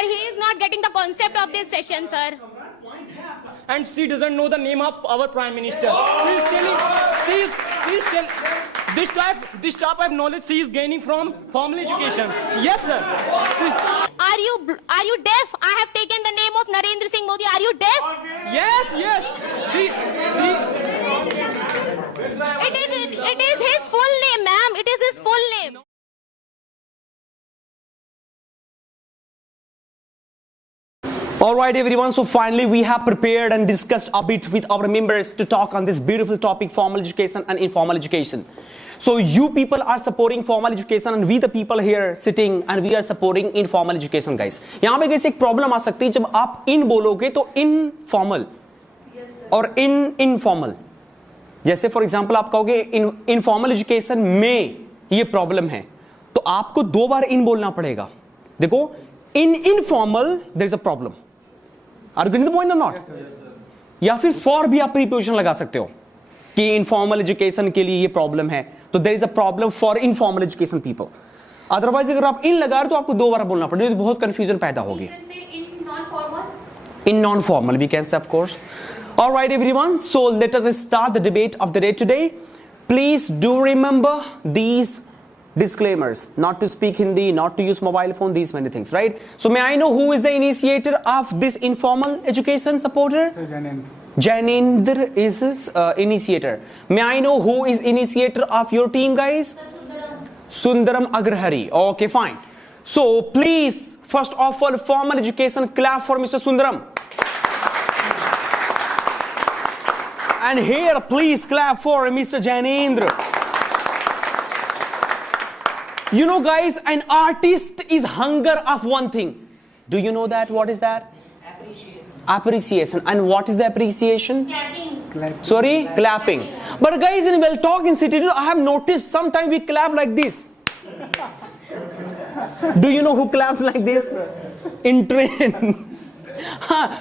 sir. He is not getting the concept of this session, sir. And she doesn't know the name of our Prime Minister. She is telling, this type of knowledge she is gaining from formal education. Yes, sir. Are you deaf? I have taken the name of Narendra Singh Modi. Are you deaf? Yes. It is his full name, ma'am. It is his full name. Alright everyone, so finally we have prepared and discussed a bit with our members to talk on this beautiful topic, formal education and informal education. So you people are supporting formal education and we the people here sitting and we are supporting informal education guys. यहाँ पे कैसे एक problem आ सकती है जब आप इन बोलोगे तो इनफॉर्मल और इनफॉर्मल, जैसे फॉर एग्जांपल आप कहोगे इनफॉर्मल एजुकेशन में ये प्रॉब्लम है तो आपको दो बार इन बोलना पड़ेगा. देखो informal there is a problem. Are you getting the point और नॉट? या फिर फॉर भी आप प्रीपोजिशन लगा सकते हो कि इनफॉर्मल एजुकेशन के लिए ये प्रॉब्लम है तो there is a problem for informal education people. Otherwise अगर आप इन लगा रहे हो तो आपको दो बार बोलना पड़ेगा, तो बहुत कंफ्यूजन पैदा होगी. In non-formal we can say, of course. All right everyone, so let us start the debate of the day today. Please do remember these disclaimers: not to speak Hindi, not to use mobile phone, these many things, right? So may I know who is the initiator of this informal education supporter? Janendra is initiator. May I know who is initiator of your team guys? Sundaram Agrahari. Okay, fine. So please, first of all, formal education, clap for Mr. Sundaram. And here, please clap for Mr. Janendra. You know, guys, an artist is hunger of one thing. Do you know that? What is that? Appreciation. And what is the appreciation? Clapping. Sorry? Clapping. But guys, in Well Talk Institute, I have noticed sometimes we clap like this. Do you know who claps like this? In train.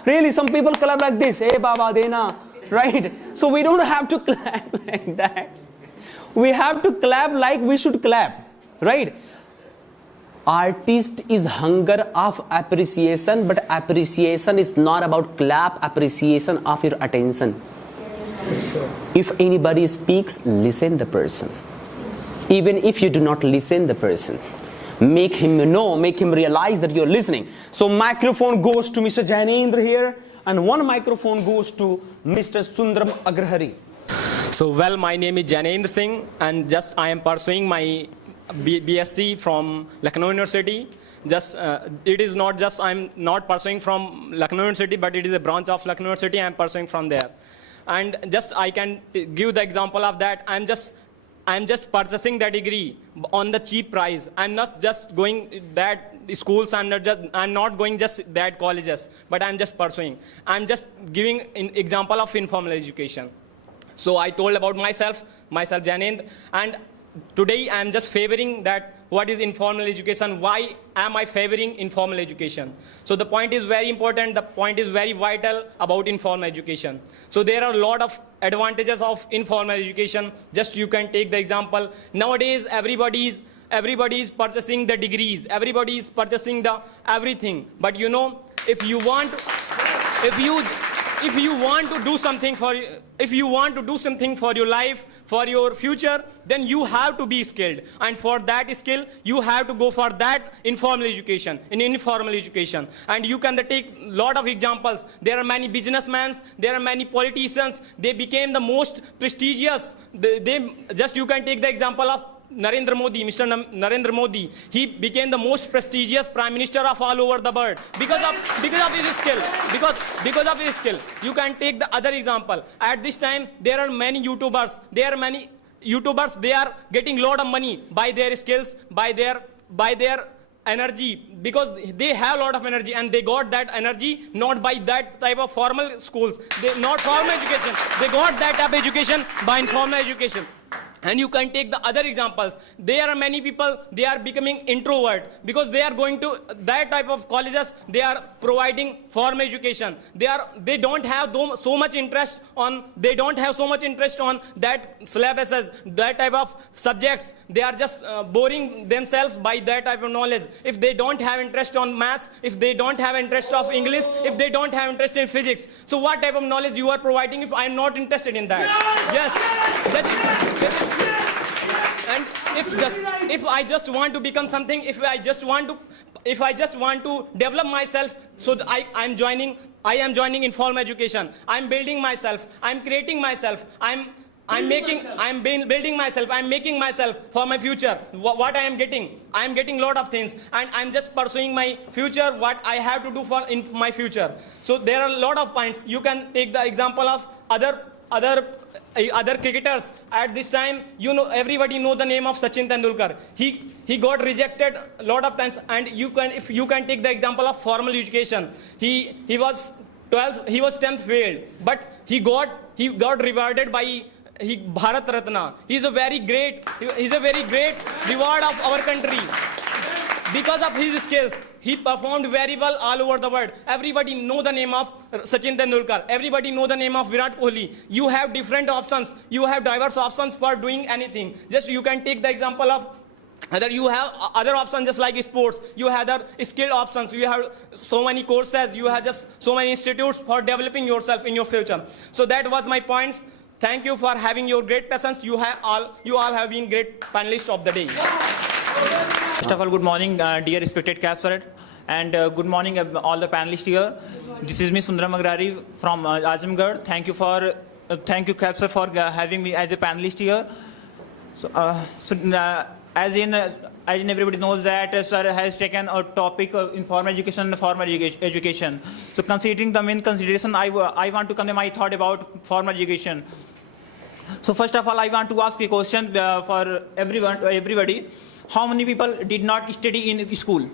Really, some people clap like this. Hey Baba Dena. Right? So we don't have to clap like that. We have to clap like we should clap. Right? Artist is hunger of appreciation, but appreciation is not about clap, appreciation of your attention. If anybody speaks, listen the person. Even if you do not listen the person, make him know, make him realize that you're listening. So microphone goes to Mr. Janendra here, and one microphone goes to Mr. Sundaram Agrahari. So well, my name is Janendra Singh, and just I am pursuing my BSc from Lucknow University. Just it is not just I'm not pursuing from Lucknow University, but it is a branch of Lucknow University. I am pursuing from there, and just I can give the example of that. I'm just purchasing that degree on the cheap price. I'm not just going that schools, I'm not going just that colleges, but I'm just pursuing. I'm just giving an example of informal education. So I told about myself Janendra, and today I am just favoring that what is informal education, why am I favoring informal education. So the point is very important, the point is very vital about informal education. So there are a lot of advantages of informal education. Just you can take the example, nowadays everybody is purchasing the degrees, everybody is purchasing the everything. But you know, if you want to do something for your life, for your future, then you have to be skilled, and for that skill you have to go for that informal education, informal education. And you can take a lot of examples. There are many businessmen, there are many politicians, they became the most prestigious. You can take the example of Narendra Modi, Mr. Narendra Modi. He became the most prestigious prime minister of all over the world because of his skill. Because of his skill. You can take the other example. At this time, there are many YouTubers. They are getting lot of money by their skills, by their energy, because they have a lot of energy, and they got that energy not by that type of formal schools, not formal education. They got that type of education by informal education. And you can take the other examples. There are many people, they are becoming introvert because they are going to that type of colleges. They are providing formal education. They don't have so much interest on. They don't have so much interest on that syllabuses, that type of subjects. They are just boring themselves by that type of knowledge. If they don't have interest on maths, if they don't have interest of English, if they don't have interest in physics, so what type of knowledge you are providing if I am not interested in that? Yes. And if I just want to become something, if I just want to develop myself, so I am joining informal education. I'm building myself. I'm creating myself. I'm building myself. I'm making myself for my future. What I am getting a lot of things, and I'm just pursuing my future. What I have to do in my future. So there are a lot of points. You can take the example of other cricketers at this time. Everybody know the name of Sachin Tendulkar. He got rejected a lot of times, and you can take the example of formal education. He was 10th failed, but he got rewarded by Bharat Ratna. He's a very great reward of our country because of his skills. He performed very well all over the world. Everybody know the name of Sachin Tendulkar. Everybody know the name of Virat Kohli. You have different options. You have diverse options for doing anything. Just you can take the example of you have other options just like sports. You have other skilled options. You have so many courses. You have just so many institutes for developing yourself in your future. So that was my points. Thank you for having your great presence. You all have been great panelists of the day. First of all, good morning, dear respected CAP sir, and good morning all the panelists here. This is me Sundaram Agrari from Azamgarh. Thank you CAP sir for having me as a panelist here. As everybody knows that sir has taken a topic of informal education and formal education. So considering the main consideration, I want to convey my thought about formal education. So first of all, I want to ask a question for everybody. How many people did not study in school?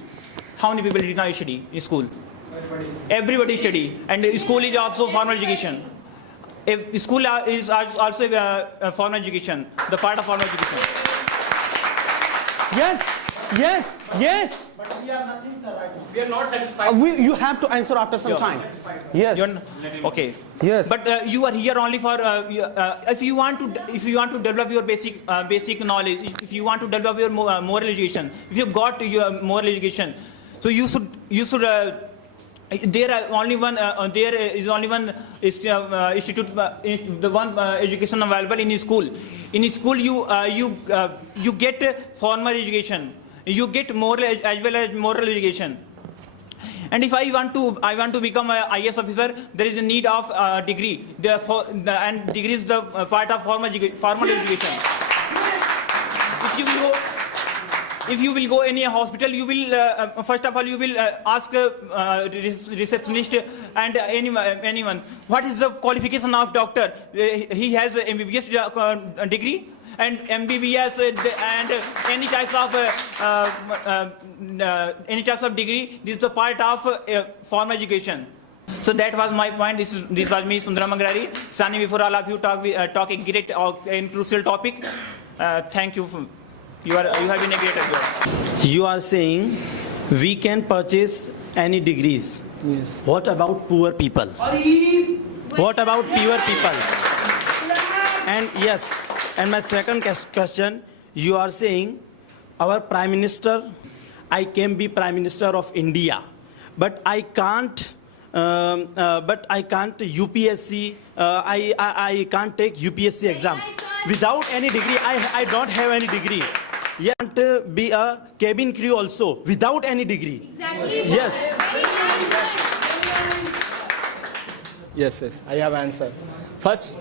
How many people did not study in school? Everybody study, and school is also formal education. School is also formal education, the part of formal education. Yes. But we are nothing, sir, right now. We are not satisfied. You have to answer after some time. Yes. Okay. Yes. But you are here only for if you want to develop your basic knowledge, if you want to develop your moral education, if you got your moral education, so you should. There is only one institute, the one education available in school. In school, you get formal education. You get moral as well as moral education. And if I want to become an IAS officer, there is a need of degree. And degree is the part of formal education. If you will go any hospital, you will first of all you will ask receptionist and anyone what is the qualification of doctor. He has a MBBS degree and MBBS and any types of degree. This is the part of formal education. So that was my point. This was me, Sundaram Agrari, standing before all of you, talk a great and crucial topic. Thank you. You have been a great advisor. You are saying we can purchase any degrees. Yes. What about poor people? What about poor people? And yes, and my second question, you are saying our Prime Minister, I can be Prime Minister of India, but I can't. UPSC. I can't take UPSC exam without any degree. I don't have any degree. You can't be a cabin crew also without any degree. Exactly. Yes. Yes, I have answered. First,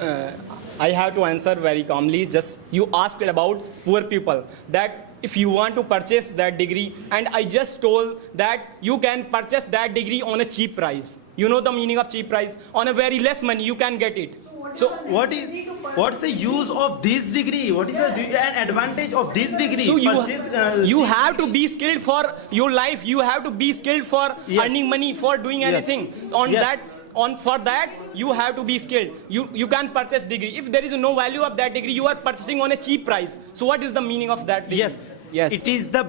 I have to answer very calmly. Just you asked about poor people, that if you want to purchase that degree, and I just told that you can purchase that degree on a cheap price. You know the meaning of cheap price? On a very less money, you can get it. So what's the use of this degree? What is the advantage of this degree? So you have to be skilled for your life. You have to be skilled for Yes. earning money, for doing anything. On Yes. that, for that you have to be skilled. You can purchase degree. If there is no value of that degree, you are purchasing on a cheap price. So what is the meaning of that degree? Yes. Yes. It is the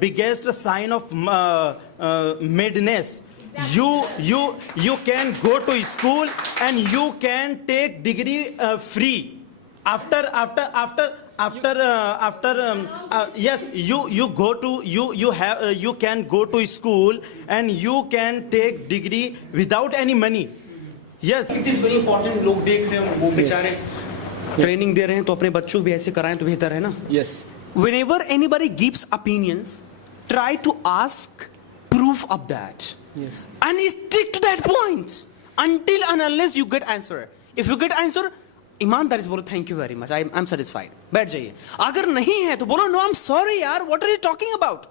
biggest sign of madness. You can go to school and you can take degree free. Yes, you can go to school and you can take degree without any money. Yes. It is very important. लोग देख रहे हैं, वो बेचारे training दे रहे हैं, तो अपने बच्चों को भी ऐसे कराएं तो बेहतर है ना. Yes. Whenever anybody gives opinions, try to ask proof of that. Yes. And stick to that point until and unless you get answer. If you get answer, ईमानदारी से बोलो thank you very much, I am satisfied, बैठ जाइए. अगर नहीं है तो बोलो नो आई एम सॉरी यार, what are you talking about.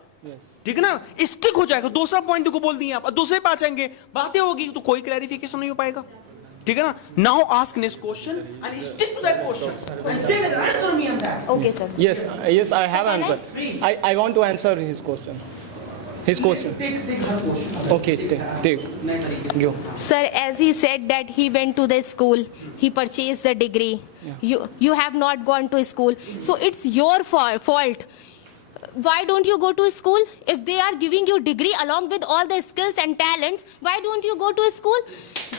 ठीक है ना, स्टिक हो जाएगा. दूसरा पॉइंट को बोल दिए आप, दूसरे पे आ जाएंगे, बातें होगी तो कोई क्लैरिफिकेशन नहीं हो पाएगा. ठीक है ना. Now ask next question and stick to that question and say answer me on that. Okay, sir. Yes, I have answer. I want to answer his question. Take her question. Okay, take. Go. Sir, as he said that he went to the school, he purchased the degree. You have not gone to school, so it's your fault. Why don't you go to school? If they are giving you degree along with all the skills and talents, why don't you go to school?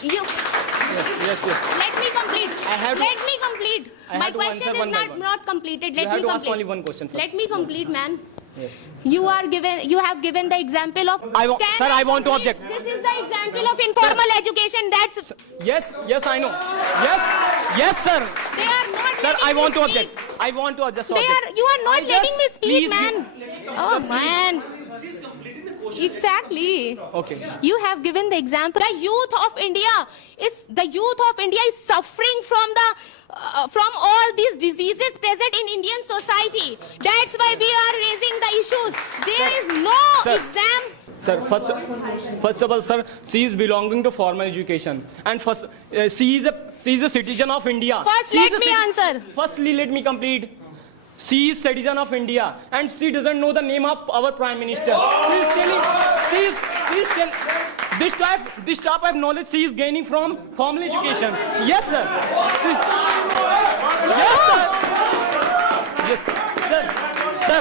Yes. Let me complete. Let me complete. I My have to question answer is one by one. not completed. You Let have me to complete. ask only one question first. Let me complete, man. Yes. You have given the example of. Sir, I want to complete? object. This is the example of informal education. That's. Yes, I know. Yes, sir. They are not. Sir, letting I want me to speak. object. I want to just They object. are. You are not I letting me just- speak, please, man. Oh man. Exactly. Okay. You have given the example. The youth of India is suffering from all these diseases present in Indian society. That's why we are raising the issues. There is no Sir. exam. Sir, first of all, sir, she is belonging to formal education, and she is a citizen of India. First, She let is a me citi- answer. Firstly, let me complete. She is citizen of India, and she doesn't know the name of our Prime Minister. She is telling this type of knowledge she is gaining from formal education. Yes, sir. Yes, sir. Yes, sir. Sir.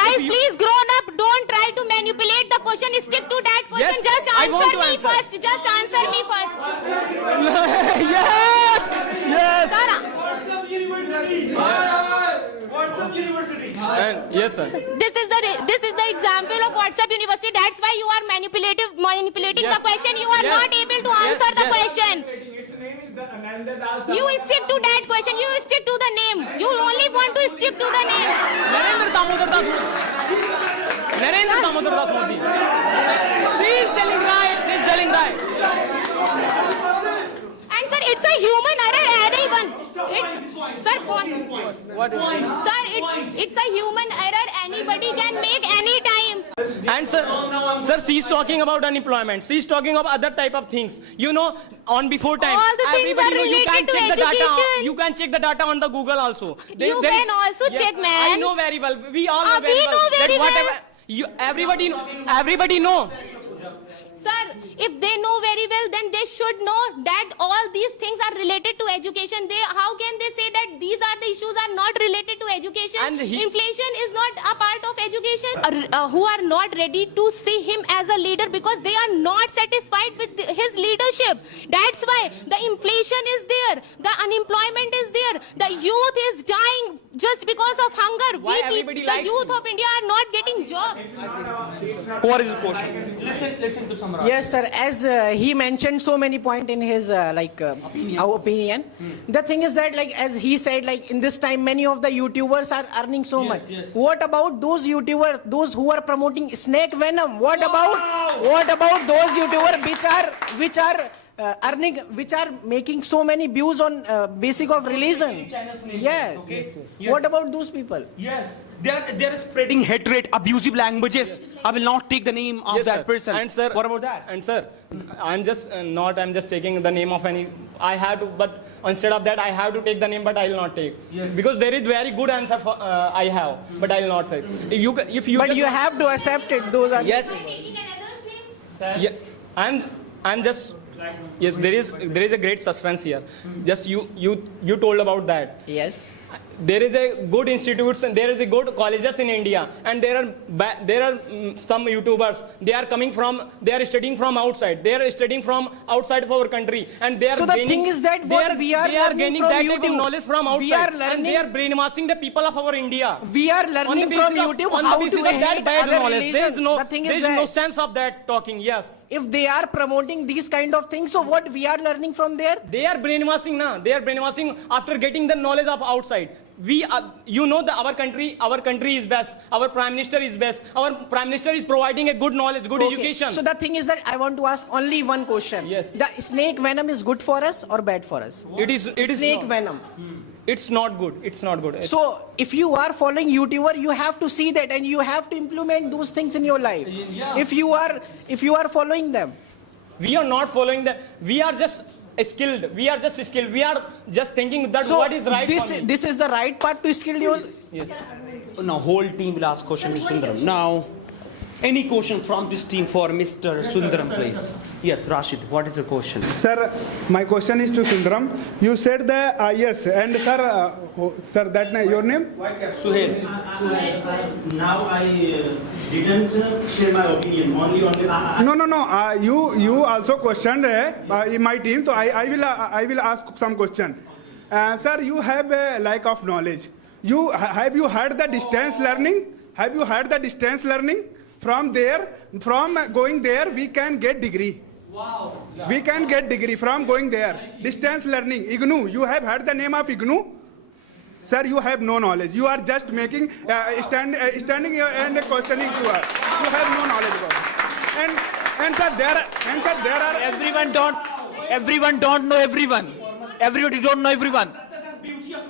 Guys, please grown up. Don't try to manipulate the question. Stick to that question. Yes, Just I want answer to me answer. first. Just answer me first. Yes. Sir, And yes, sir. this is the example of WhatsApp University. That's why you are manipulating Yes. the question. You are Yes. not able to Yes, answer the yes. question. You stick to that question. You stick to the name. You only want to stick to the name. Narendra Damodar Das Modi. She is telling right. And sir, it's a human error. Anyone. Sir, What is it? Sir, it's a human error. Anybody can make any time. And sir, she's talking about unemployment. She's talking about other type of things. You know, on before time, All the things everybody are know you can related to check the data. education. You can check the data on the Google also. You can also check, man. I know very well. We all know We very well. know very that whatever well. everybody know. Sir, if they know very well, then they should know that all these things are related to education. How can they say that these are the issues are not related to education? And Inflation is not a part of education. Who are not ready to see him as a leader because they are not satisfied with his leadership. That's why the inflation is there, the unemployment is there, the youth is dying just because of hunger. Why The everybody likes youth him? of India are not getting jobs. What is the question? Listen to Samrat. Yes, sir. As he mentioned so many points in his our opinion. The thing is that, like as he said, like in this time, many of the YouTubers are earning so much. What about those YouTubers, those who are promoting snake venom? What about those YouTubers which are earning, which are making so many views on basic of religion. Yes. What about those people? Yes, they are spreading hatred, abusive languages. I will not take the name of Yes, that sir. person. And sir, what about that? And sir, I'm just taking the name of any. I have to, but instead of that, I have to take the name, but I will not take. Yes. Because there is very good answer for I have, but I will not say. If you. But just, you have to accept it. Those are Yes. Yeah, I'm just. Yes, there is a great suspense here. Just you told about that. Yes. There is a good institutes and there is a good colleges in India, and there are some YouTubers. They are studying from outside. They are studying from outside of our country, and they are. So the gaining, thing is that what we are they are learning gaining from that type YouTube. of knowledge from outside, We are and learning- they are brainwashing the people of our India. We are On learning the from basis of- YouTube on the how basis to of that hate bad other knowledge. There is religions. The thing is no that sense of that talking. Yes. if they are promoting these kind of things, so what we are learning from there? They are brainwashing now. They are brainwashing after getting the knowledge of outside. We are, our country is best. Our prime minister is best. Our prime minister is providing a good knowledge, good Okay. education. So the thing is that I want to ask only one question. Yes. The snake venom is good for us or bad for us? It is Snake not, venom. It's not good. It's not good. So if you are following YouTuber, you have to see that and you have to implement those things in your life. If you are following them. We are not following that. We are just skilled. We are just thinking that So what is right this for me. this is the right path to skill your. Yes. Now, whole team will ask question to Sundaram. Now, any question from this team for Mr. Sundaram, please? Yes, Rashid, what is your question? Sir, my question is to Sundaram. You said that yes, and sir, your name? Suhail. Now I didn't share my opinion. Only. No. You also questioned in my team, so I will ask some question. Sir, you have a lack of knowledge. Have you heard the distance learning? Have you heard the distance learning? From going there, we can get degree. Wow. We can get degree from going there. Distance learning, IGNOU. You have heard the name of IGNOU? Sir, you have no knowledge. You are just making standing here and questioning to us. You have no knowledge about it. And sir, there are Everyone don't know everyone. Everybody don't know everyone.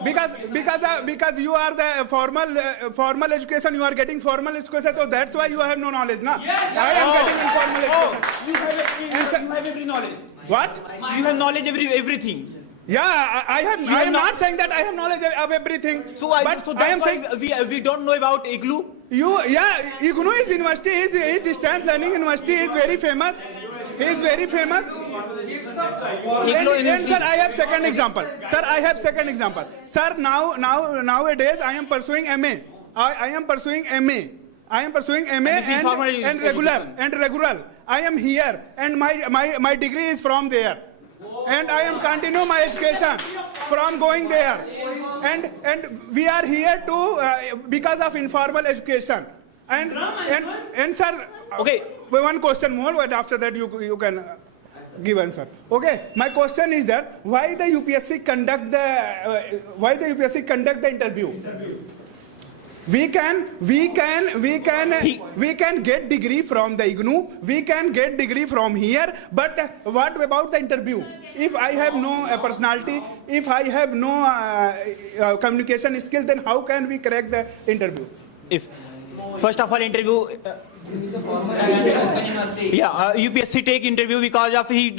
because you are the formal education. You are getting formal education, so that's why you have no knowledge, na? I am getting informal education. You have every knowledge. What? You have knowledge everything. Yeah, I have. I am not saying that I have knowledge of everything. But I am saying we don't know about IGNOU. IGNOU is university. Is distance learning university is very famous. He is very famous. And sir, I have second example. Sir, nowadays I am pursuing MA. I am pursuing MA and regular. I am here, and my degree is from there. And I am continue my education from going there. And we are here to because of informal education. And sir, Okay. One question more, but after that you can give answer. Okay, my question is that why the UPSC conduct the interview? We can get degree from the IGNOU. We can get degree from here. But what about the interview? If I have no personality, if I have no communication skill, then how can we crack the interview? If first of all interview. UPSC take interview because of he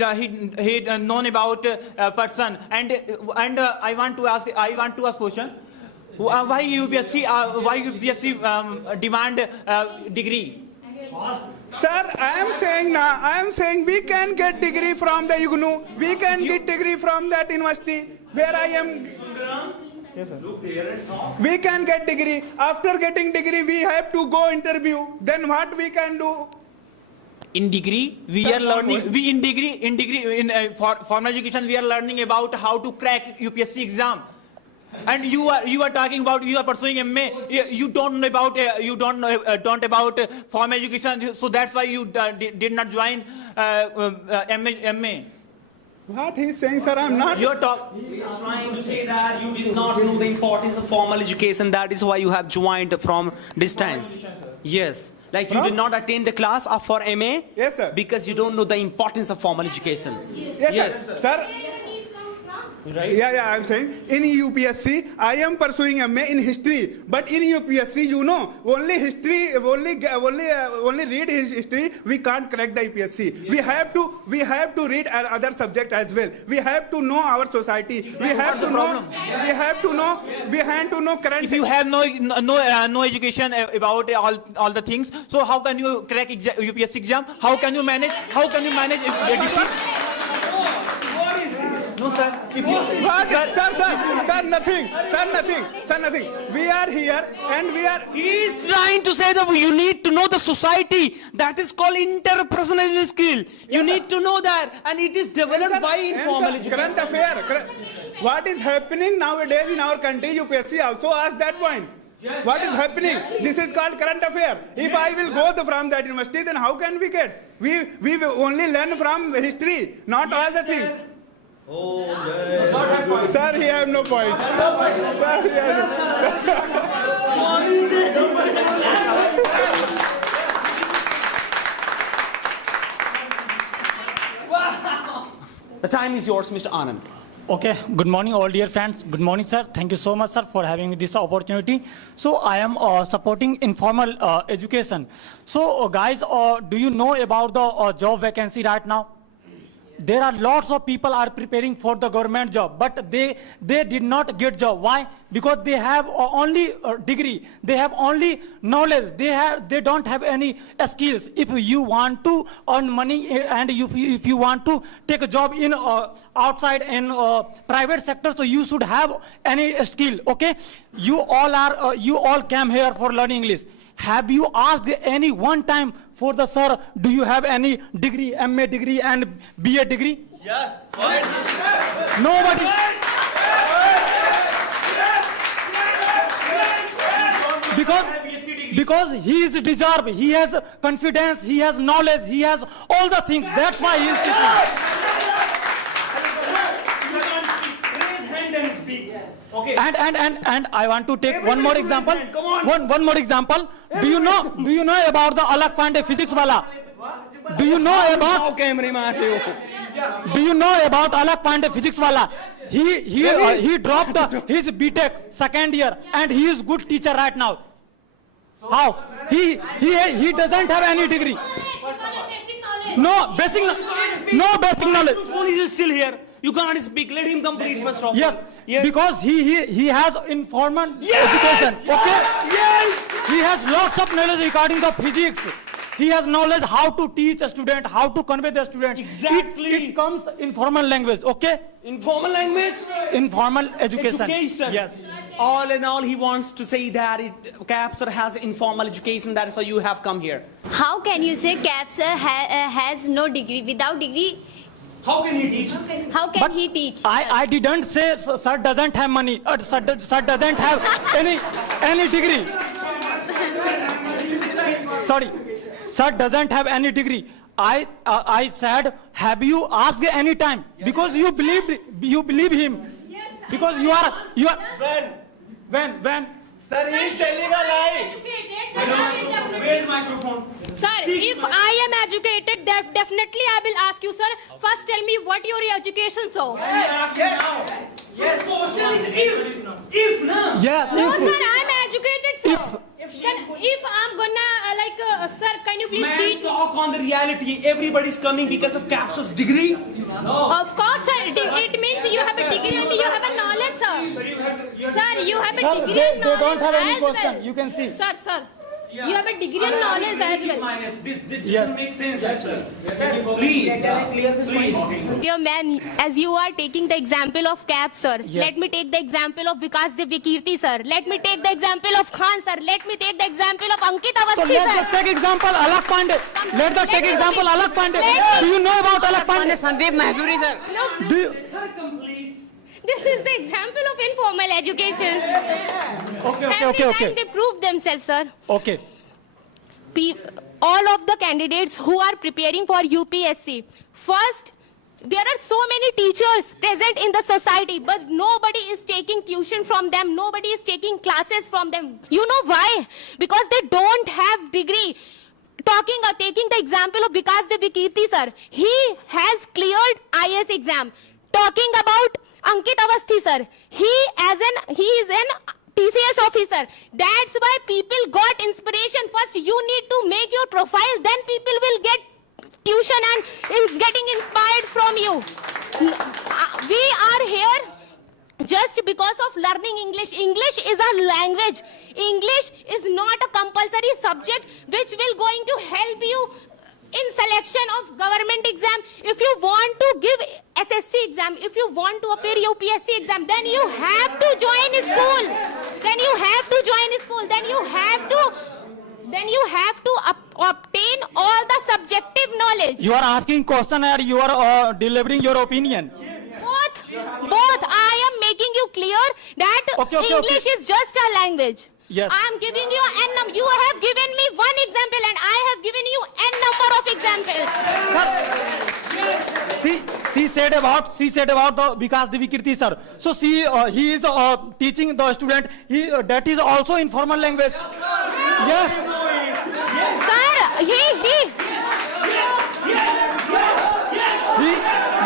known about person and I want to ask question. Why UPSC demand degree? Sir, I am saying we can get degree from the IGNOU. We can get degree from that university where I am. Yes, we can get degree. After getting degree, we have to go interview. Then what we can do? In degree, we are learning. In formal education, we are learning about how to crack UPSC exam. And you are talking about you are pursuing MA. You don't know about formal education. So that's why you did not join MA. What he's saying, sir, I'm not. He is trying to say that you did not know the importance of formal education. That is why you have joined from distance. Yes. Like you did not attend the class of for MA? Yes, sir. Because you don't know the importance of formal education. Yes, sir. Yeah, I'm saying in UPSC, I am pursuing MA in history. But in UPSC, you know, only history, only read history. We can't crack the UPSC. We have to read other subject as well. We have to know our society. We have to know current. If you have no education about all the things, so how can you crack UPSC exam? How can you manage the district? No, sir. If you, Sir, nothing. We are here and we are. He is trying to say that you need to know the society. That is called interpersonal skill. You need to know that, and it is developed by informal education. Current affair. What is happening nowadays in our country? UPSC also asked that point. What is happening? This is called current affair. If I will go from that university, then how can we get? We will only learn from history, not all the things. Sir, he have no point. Sir, he have The time is yours, Mr. Anand. Okay, good morning all dear friends. Good morning sir. Thank you so much sir for having this opportunity. So I am supporting informal education. So guys, do you know about the job vacancy right now? There are lots of people are preparing for the government job, but they did not get job. Why? Because they have only degree, they have only knowledge, they don't have any skills. If you want to earn money and if you want to take a job in outside in private sector, so you should have any skill. Okay, you all came here for learning English. Have you asked any one time for the sir, do you have any degree, MA degree and BA degree? Yeah. Nobody. Because he is deserved, he has confidence, he has knowledge, he has all the things. That's why he is teaching. Okay. And I want to take one more example. One more example. Do you know about the Alak Pandey physics wala? Do you know about Alak Pandey physics wala? He dropped his BTech second year and he is good teacher right now. How? He doesn't have any degree. No basic knowledge. Phone is still here. You can't speak. Let him complete first of Yes, all. because he has informal education. Okay. Yes. He has lots of knowledge regarding the physics. He has knowledge how to teach a student, how to convey the student. Exactly. It comes informal language. Okay. Informal language. Informal education. Education. Yes. All in all, he wants to say that CAPSR has informal education. That is why you have come here. How can you say CAPSR has no degree? Without degree, How can he teach? how can he teach? I didn't say sir doesn't have money. Sir doesn't have any degree. Sorry, sir doesn't have any degree. I said, have you asked any time? Because you believe him. Because you are. When? Sir, he is telling a lie. Where is microphone? Sir, if I am educated, definitely I will ask you, sir. First, tell me what your education so. Yes. Question is if now. Yeah. No, sir, I am educated, sir. If I'm gonna sir, can you please Man, teach me? talk on the reality. Everybody's coming because of CAPSR's degree. Of course, sir. It means you have a degree and you have a knowledge, sir. Sir, you have a Sir, degree they and knowledge don't have any as question. well. You can see. Sir. You have a degree and knowledge as well. This doesn't make sense actually. Sir, please. Can I clear this point? Dear man, as you are taking the example of CAP, sir, Yes. let me take the example of Vikas Divyakirti, sir. Let me take the example of Khan, sir. Let me take the example of Ankit So Awasthi, let's sir. take example Alak Pandey. Let us take me example speak. Alak Pandey. Let Do me- you know about Alak Pandey? Sandeep Mahjuri, sir. Look, Do you? this is the example of informal education. Okay. Every time they prove themselves, sir. Okay. All of the candidates who are preparing for UPSC, first There are so many teachers present in the society, but nobody is taking tuition from them. Nobody is taking classes from them. You know why? Because they don't have degree. Taking the example of Vikas Devikirti sir, he has cleared IS exam. Talking about Ankit Awasthi sir, he is an TCS officer. That's why people got inspiration. First, you need to make your profile, then people will get tuition and getting inspired from you. We are here just because of learning English. English is a language. English is not a compulsory subject which will going to help you in selection of government exam. If you want to give SSC exam, if you want to appear UPSC exam, then you have to join a school. Then you have to join a school. Then you have to obtain all the subjective knowledge. You are asking question and you are delivering your opinion. Both. I am making you clear that English is just a language. Yes. I am giving you you have given me one example and I have given you n number of examples. She said about the Vikas Devikirti sir. So he is teaching the student. That is also informal language. Yes. Sir,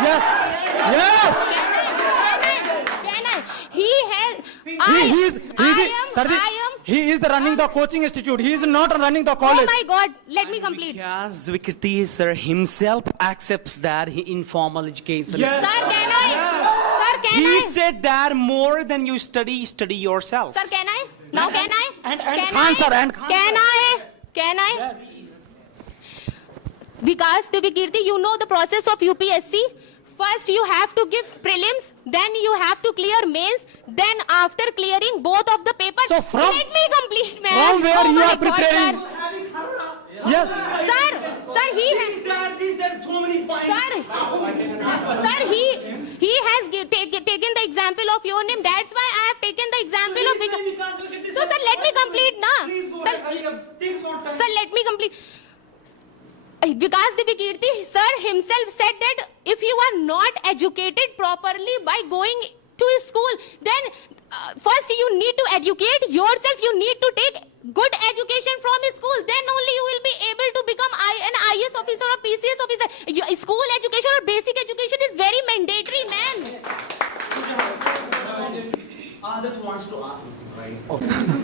Yes. He is running the coaching institute. He is not running the college. Oh my God, let me complete. Vikas Devikirti sir himself accepts that informal education. Yes. Sir, can He I? said that more than you study yourself. Sir, can I? Now can I? And Can Khan I? sir, and Khan Can I? Vikas Devikirti, you know the process of UPSC. First you have to give prelims, then you have to clear mains, then after clearing both of the papers. So from- let me complete, man. From where Oh you my are God, preparing? sir. Yes. Sir, he has taken the example of your name. That's why I have taken the example of Vikas. So, sir, let me complete, na. Sir, let me complete. Vikas Devikirti, sir himself said that if you are not educated properly by going to school, then first you need to educate yourself. You need to take good education from school. Then only you will be able to become an IS officer or PCS officer. School education or basic education is very mandatory, man. Just wants to ask something, right?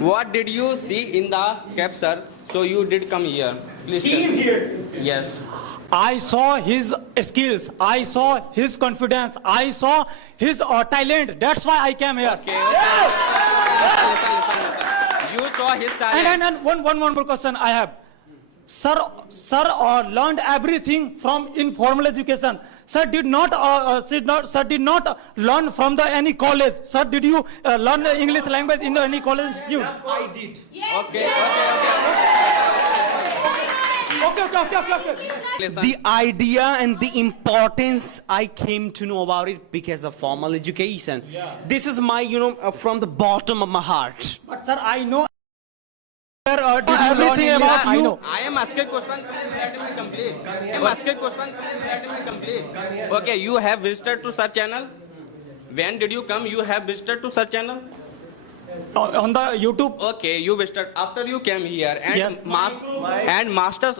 What did you see in the cap, sir? So you did come here. Please tell me. Here. Yes. I saw his skills. I saw his confidence. I saw his talent. That's why I came here. Okay. Listen. You saw his talent. And one more question I have. Sir learned everything from informal education. Sir did not learn from any college. Sir, did you learn English language in any college institute? I did. Okay. Okay. Listen. The idea and the importance I came to know about it because of formal education. This is my, from the bottom of my heart. But sir, I know. Sir, did you everything Yeah, about I you? know. I am asking question. Please let me complete. I am asking question. Please let me complete. Okay, you have visited to such channel. When did you come? You have visited to such channel. On the YouTube. Okay, you visited after you came here, and Yes.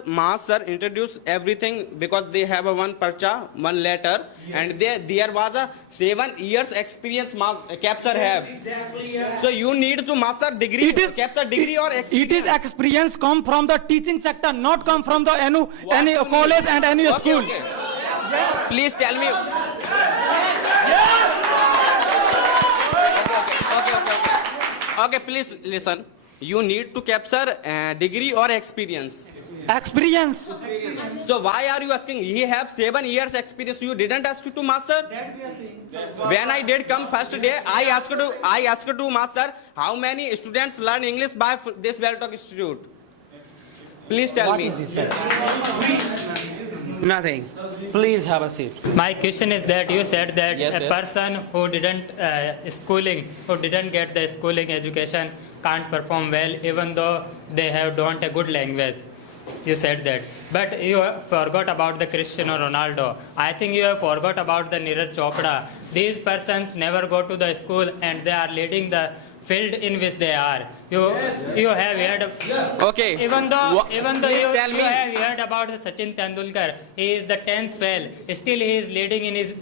master introduced everything because they have a one parcha, one letter, and there was a 7 years experience capture have. Exactly. So you need to master degree, capture degree or experience. It is experience come from the teaching sector, not come from the any you college need? and any Okay, school. okay. Please tell me. Okay, please listen. You need to capture degree or experience. Experience. So why are you asking? He have 7 years experience. You didn't ask to master. When I did come first day, I asked to master how many students learn English by this Welltalk Institute. Please tell me. Nothing. Please have a seat. My question is that you said that Yes, a yes. person who didn't who didn't get the schooling education can't perform well even though they have learned a good language. You said that. But you forgot about the Cristiano Ronaldo. I think you have forgot about the Neeraj Chopra. These persons never go to the school and they are leading the field in which they are. You have heard. Okay. Even though Please you tell me. have heard about the Sachin Tendulkar, he is the 10th fail. Still, he is leading in his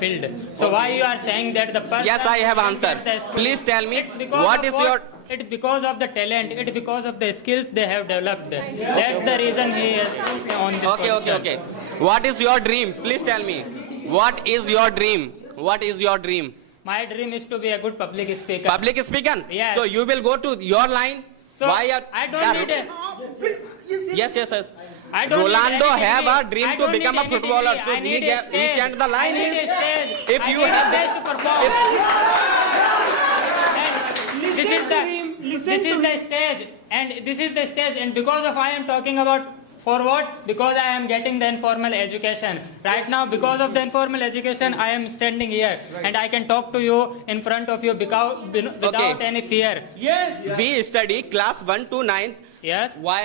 field. So why you are saying that the person? Yes, I have who didn't answered. get the school- Please tell me, It's because what of is your- It's because of the talent. It's because of the skills they have developed. That's the reason he is on this position. Okay. What is your dream? Please tell me. What is your dream? What is your dream? My dream is to be a good public speaker. Public speaker? Yes. So you will go to your line? So Why are, I don't need it. Yes. I don't need Rolando any have degree. a dream I to don't become need a any footballer, degree. so I need a he stage. changed the line. I need a stage. If I you need have- a stage to perform. And this is the stage, and this is the stage, and because of I am talking about for what? Because I am getting the informal education. Right now, because of the informal education, I am standing here, and I can talk to you in front of you without any fear. We study class 1 to 9. Yes. Why?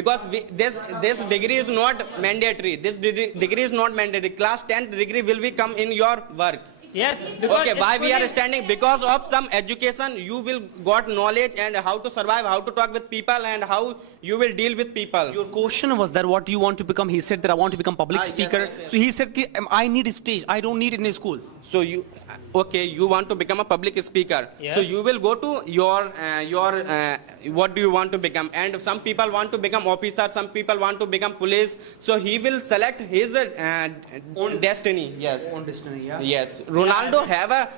Because this degree is not mandatory. This degree is not mandatory. Class 10th degree will be come in your work. Yes. Because Okay, why we are schooling- standing? Because of some education, you will got knowledge and how to survive, how to talk with people, and how you will deal with people. Your question was that what do you want to become? He said that I want to become public speaker. So he said I need a stage. I don't need it in a school. So you want to become a public speaker. Yes. So you will go to your what do you want to become? And some people want to become officer, some people want to become police. So he will select his own destiny. Yes. Own destiny, yeah. Yes. Ronaldo have a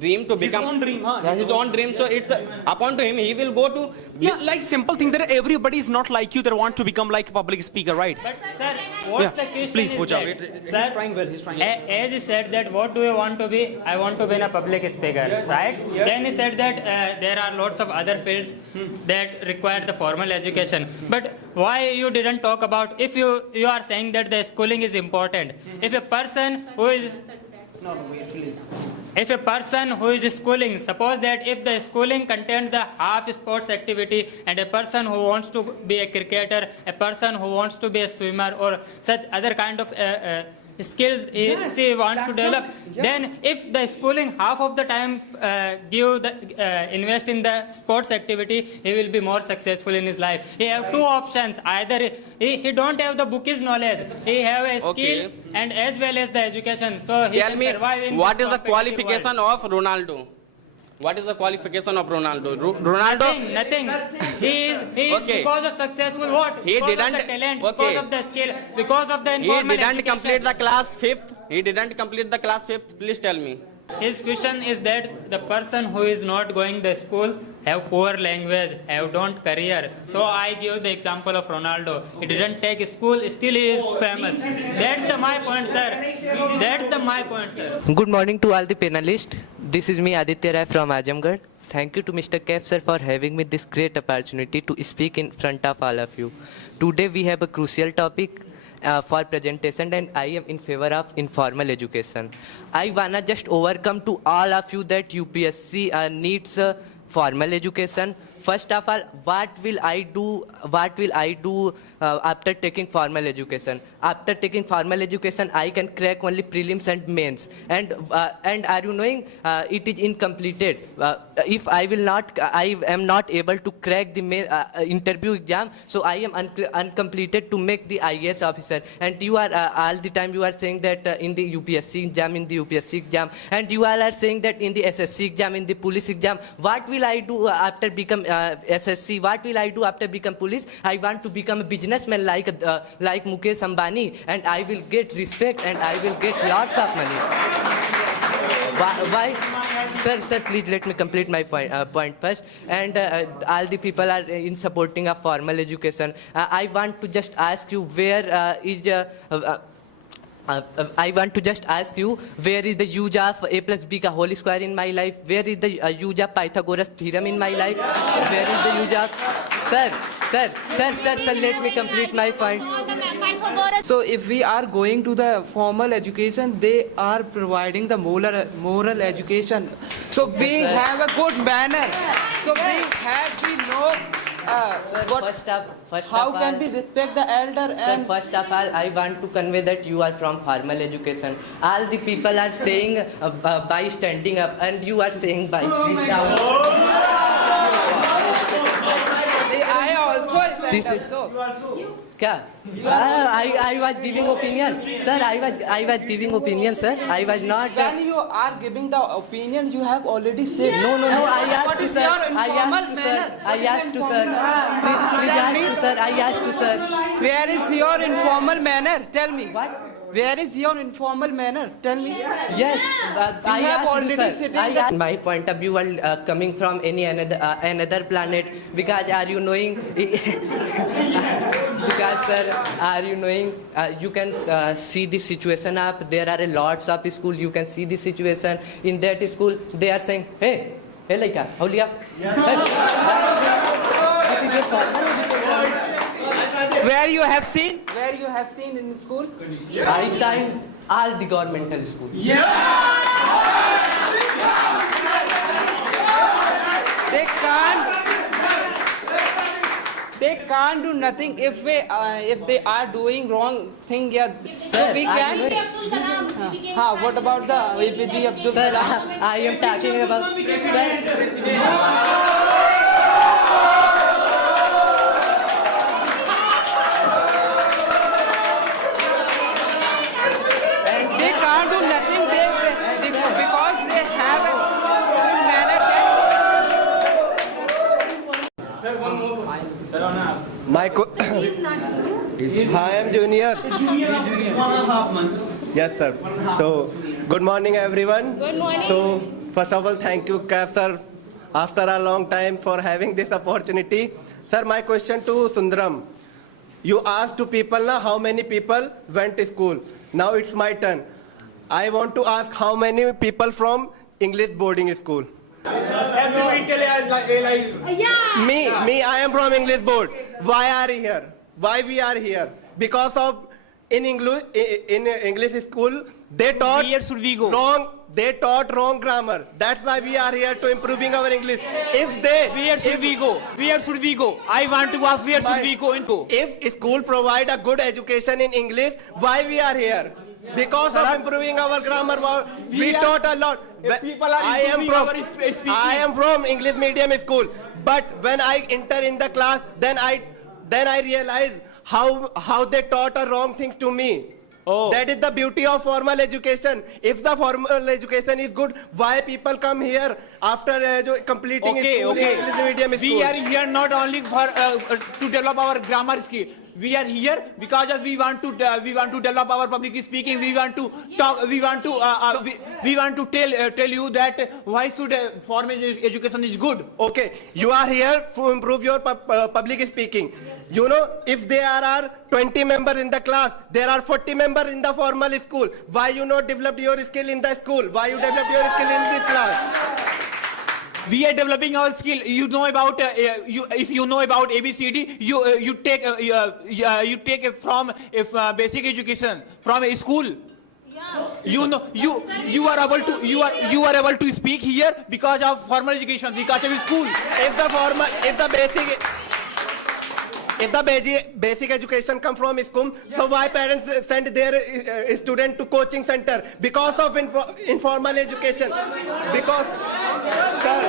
dream to become own dream, huh? Yeah, his own dream. So it's upon to him. He will go to Yeah, like simple thing that everybody is not like you that want to become like a public speaker, right? But sir, what's Yeah. the question? Please, is Pooja, that, he's sir, trying well, he's trying As he said that, what do you want to be? I want to be a public speaker, right? Then he said that there are lots of other fields that require the formal education. But why you didn't talk about? If you are saying that the schooling is important, if a person who is If a person who is schooling, suppose that if the schooling contains the half sports activity and a person who wants to be a cricketer, a person who wants to be a swimmer or such other kind of skills he wants to develop, then if the schooling half of the time invest in the sports activity, he will be more successful in his life. He have two options. Either he don't have the bookish knowledge, he have a skill Okay. and as well as the education. So he Tell can me, survive in what this is the competitive qualification world. of Ronaldo? What is the qualification of Ronaldo? Ronaldo? Nothing. He is Okay. because of successful what? He because didn't- of the talent, okay. because of the skill, because of the He informal didn't education. complete the class 5th. He didn't complete the class 5th. Please tell me. His question is that the person who is not going to school have poor language, have don't career. So I give the example of Ronaldo. He didn't take school, still he is famous. That's my point, sir. That's my point, sir. Good morning to all the panelists. This is me, Aditya Rai from Ajamgarh. Thank you to Mr. Kef sir for having me this great opportunity to speak in front of all of you. Today we have a crucial topic for presentation, and I am in favor of informal education. I wanna just overcome to all of you that UPSC needs formal education. First of all, what will I do after taking formal education? After taking formal education, I can crack only prelims and mains. And are you knowing it is incompleted? If I am not able to crack the main, interview exam, so I am uncompleted to make the IAS officer. And you are all the time you are saying that in the UPSC exam, and you all are saying that in the SSC exam, in the police exam. What will I do after become SSC? What will I do after become police? I want to become a businessman like Mukesh Ambani, and I will get respect and I will get lots of money. Why? Sir, please let me complete my point first. And all the people are in supporting of formal education. I want to just ask you I want to just ask you, where is the use of a plus b ka whole square in my life? Where is the use of Pythagoras theorem in my life? Where is the use of... Sir, let me complete my point. So if we are going to the formal education, they are providing the moral education. So we have a good manner. So we have to know How can we respect the elder? Sir, And first of all, I want to convey that you are from formal education. All the people are saying by standing up, and you are saying by sit down. I also This stand is- up. So क्या? I was giving opinion, sir. I was giving opinion, sir. I was not. when you are giving the opinion, you have already said. No. I asked What to is sir. your I informal asked to sir. manner? I asked to sir. Please ask to sir. I asked to sir. Where is your informal manner? Tell me. What? Where is your informal manner? Tell me. Yes, I have asked already to sir. sitting I the- asked, my point of view, while coming from any another planet, because are you knowing? Because sir, are you knowing? You can see the situation up. There are a lots of school. You can see the situation in that school. They are saying, hey, Laika, Haulia. This is your fault. Where you have seen? Where you have seen in school? I signed all the governmental school. They can't do nothing if they are doing wrong thing. Yeah, so Sir, we I can. know. What about the APJ Abdul Sir, Kalam? I am talking about sir. They can't do nothing. Because they have a manner Hi, I'm Junior. Yes, sir. So, good morning, everyone. Good morning. So, first of all, thank you, Kaf, sir, after a long time for having this opportunity. Sir, my question to Sundaram. You asked to people now how many people went to school. Now it's my turn. I want to ask how many people from English boarding school. Everybody tell a lie. Me, I am from English board. Why are you here? Why we are here? Because of in English school they taught Where should we go? wrong. They taught wrong grammar. That's why we are here to improving our English. If they, Where should we go? Where should we go? I want to ask where should we go into? if school provide a good education in English, why we are here? Because of improving our grammar, we taught a lot. People are improving our speaking. I am from English medium school, but when I enter in the class, then I realize how they taught a wrong things to me. Oh. That is the beauty of formal education. If the formal education is good, why people come here after completing school in English medium school? We are here not only for to develop our grammar skill. We are here because we want to develop our public speaking. We want to talk. We want to tell you that why should formal education is good. Okay, you are here to improve your public speaking. You know, if there are 20 members in the class, there are 40 members in the formal school. Why you not developed your skill in the school? Why you developed your skill in this class? We are developing our skill. You know about if you know about ABCD, you take it from basic education from a school. You know you are able to speak here because of formal education, because of school. If the basic education come from school, so why parents send their student to coaching center? Because of informal education. Because, sir,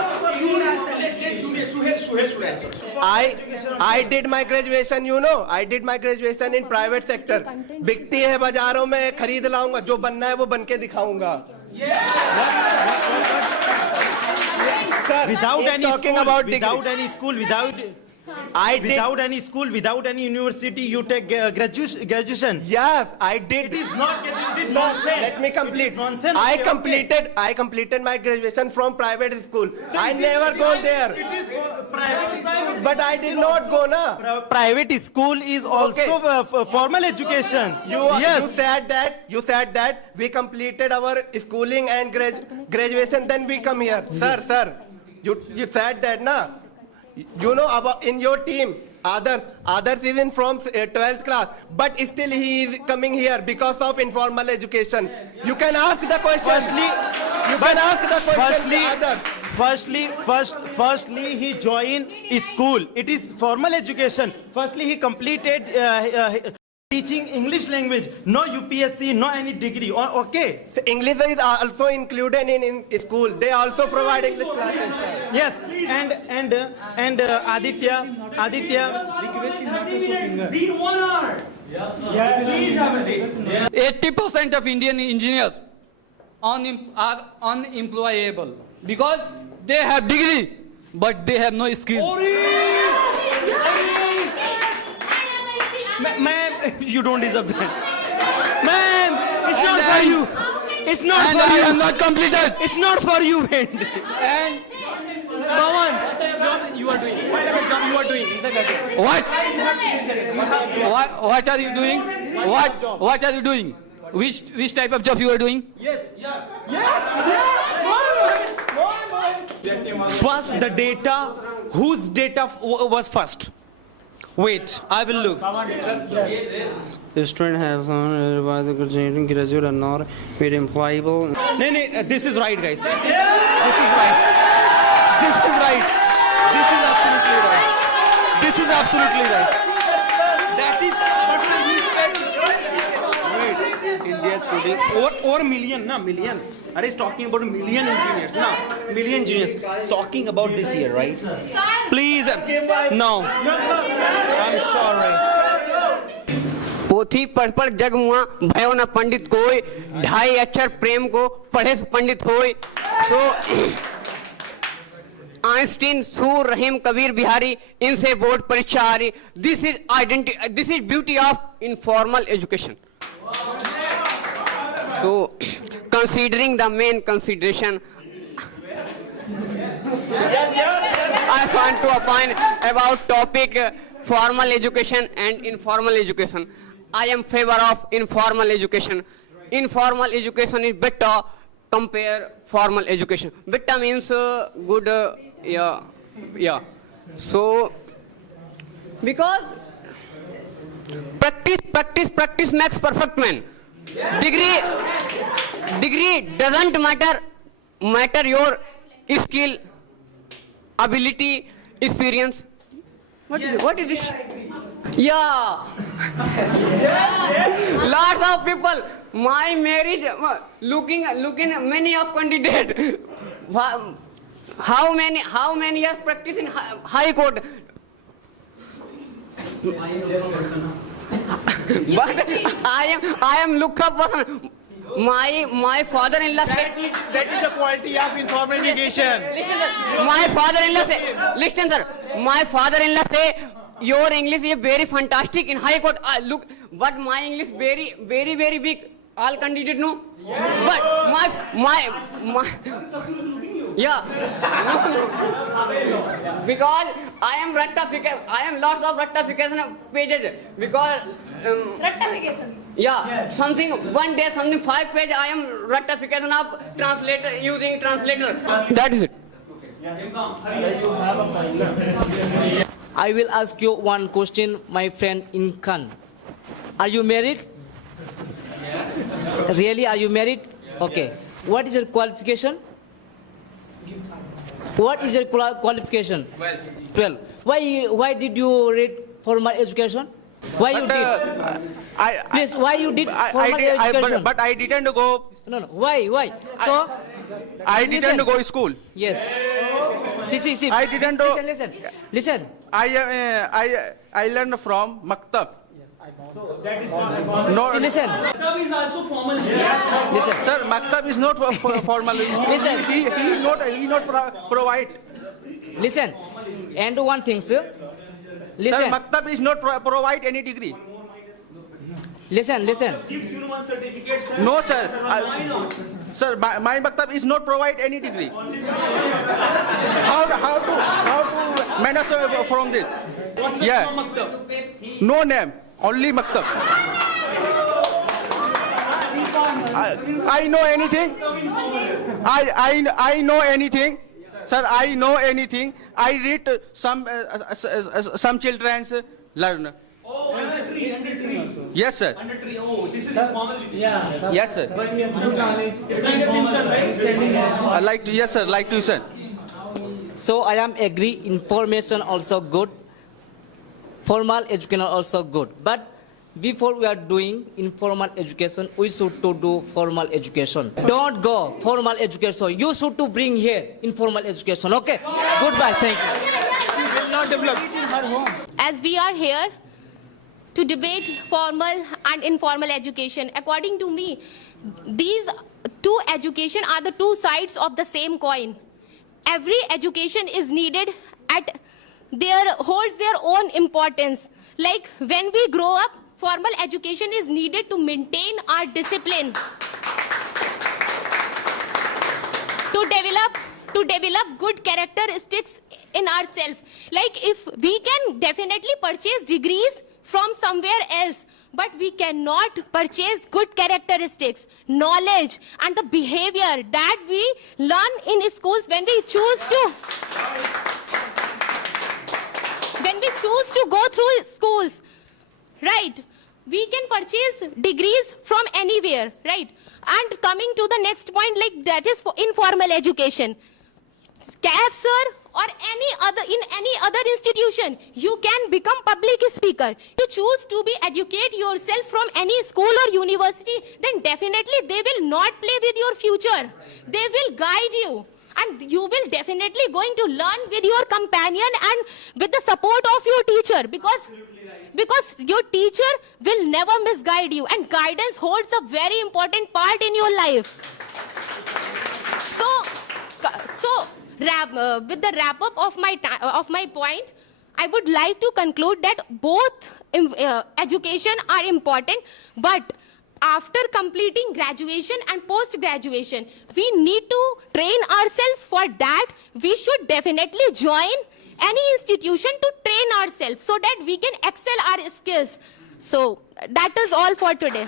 I did my graduation, you know. I did my graduation in private sector. बिकती है बाजारों में खरीद लाऊंगा, जो बनना है वो बन के दिखाऊंगा. Without any school, without any school, without any university, you take graduation. Yes, I did. It is not. Let me complete. Nonsense. I completed my graduation from private school. I never gone there. But I did not go, na. Private school is also formal education. You said that we completed our schooling and graduation, then we come here. Sir, you said that, na. You know about in your team, others is in from 12th class, but still he is coming here because of informal education. You can ask the question. Firstly, he joined school. It is formal education. Firstly, he completed teaching English language. No UPSC, no any degree. Okay. So English is also included in school. They also provide English classes. Yes, and Aditya, request is not to show finger. Read 1 hour. Please have a seat. 80% of Indian engineers are unemployable because they have degree but they have no skill. Ma'am, you don't deserve that. Ma'am, it's not for you. It's not for you. I am not completed. It's not for you, man. And Pawan, You are doing. You are doing. what are you doing? What are you doing? Which type of job you are doing? Yes. First, the data. Whose data was first? Wait, I will look. The student has graduate and not very employable. No, this is right, guys. This is right. This is right. This is absolutely right. This is absolutely right. That is wait. India's putting over million, na million. Are is talking about million engineers, na million engineers. Talking about this year, right? Please, no. I'm sorry. पोथी पढ़ पढ़ जग मुआ भयो न पंडित कोई 2.5 अक्षर प्रेम को पढ़े से पंडित होए. सो आइंस्टीन सूर रहीम कबीर बिहारी इनसे बोर्ड परीक्षा आ रही. This is identity, this is beauty of informal education. So considering the main consideration, I want to opine about topic formal education and informal education. I am favor of informal education. Informal education is better compare formal education. Better means good, yeah. So because practice makes perfect man. Degree doesn't matter your skill, ability, experience. What is this? Yeah. Lots of people. My marriage, looking many of candidate. How many years practice in high court? But I am look up person. My father-in-law said that is the quality of informal education. My father-in-law say, listen sir, my father-in-law say your English is very fantastic in high court. Look, but my English very weak. All candidates know. But my yeah. Because I am lots of rectification pages. Because Rectification. yeah, something 5 page I am rectification of translator using translator. That is it. I will ask you one question, my friend Inkan. Are you married? Really, are you married? Okay. What is your qualification? What is your qualification? 12. Why did you read formal education? Why you did? Please, why you did formal education? But I didn't go. No. Why? So I didn't go to school. Yes. See. I didn't go. Listen. I learned from Maktab. No. See, listen. Maktab is also formal. Listen. Sir, Maktab is not formal. Listen. He not provide. Listen. And one thing, sir. Listen. Sir, Maktab is not provide any degree. Listen. Gives you one certificate, sir. No, sir. Sir, my Maktab is not provide any degree. How to manage from this? What's the Yeah. name of Maktab? No name, only Maktab. I know anything. I know anything. Sir, I know anything. I read some children's learn. Oh, under tree. Yes, sir. Under tree. Oh, this is formal education. Yeah. Yes, sir. It's kind of tuition, right? Like tuition. So I am agree. Information also good. Formal education also good. But before we are doing informal education, we should to do formal education. Don't go formal education. You should to bring here informal education. Okay. Goodbye. Thank you. Will not develop. As we are here to debate formal and informal education, according to me, these two education are the two sides of the same coin. Every education is needed holds their own importance. Like when we grow up, formal education is needed to maintain our discipline, to develop good characteristics in ourselves. Like if we can definitely purchase degrees from somewhere else, but we cannot purchase good characteristics, knowledge, and the behavior that we learn in schools when we choose to go through schools, right? We can purchase degrees from anywhere, right? And coming to the next point, like that is for informal education. CAF, sir, or in any other institution, you can become public speaker. You choose to educate yourself from any school or university, then definitely they will not play with your future. They will guide you. And you will definitely going to learn with your companion and with the support of your teacher, because your teacher will never misguide you, and guidance holds a very important part in your life. So with the wrap up of my point, I would like to conclude that both education are important, but after completing graduation and post-graduation, we need to train ourselves. For that, we should definitely join any institution to train ourselves so that we can excel our skills. So that is all for today.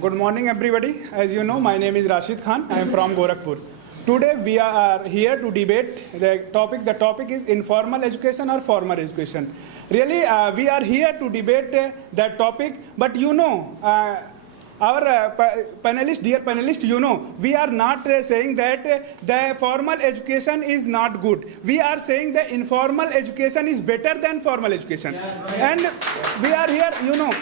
Good morning, everybody. As you know, my name is Rashid Khan. I am from Gorakhpur. Today we are here to debate the topic. The topic is informal education or formal education. Really, we are here to debate that topic. But you know, our dear panelists, you know, we are not saying that the formal education is not good. We are saying the informal education is better than formal education. And we are here, you know,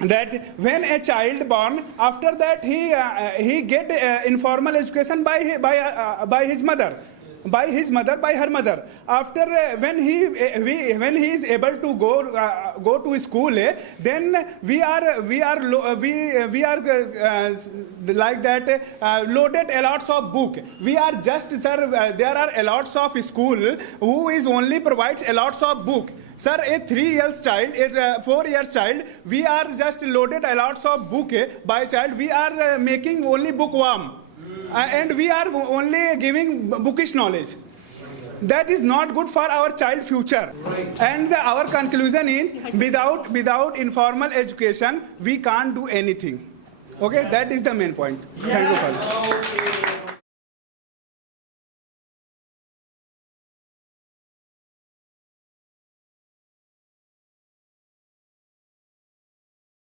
that when a child born, after that he get informal education by his mother, by her mother. After when he is able to go to school, then we are like that loaded a lots of book. We are just, sir, there are a lots of school who is only provides a lots of book. Sir, a 3 years child, a 4 years child, we are just loaded a lots of book by child. We are making only bookworm. And we are only giving bookish knowledge. That is not good for our child future. Right. And our conclusion is, without informal education, we can't do anything. Okay, that is the main point. Thank you, Father.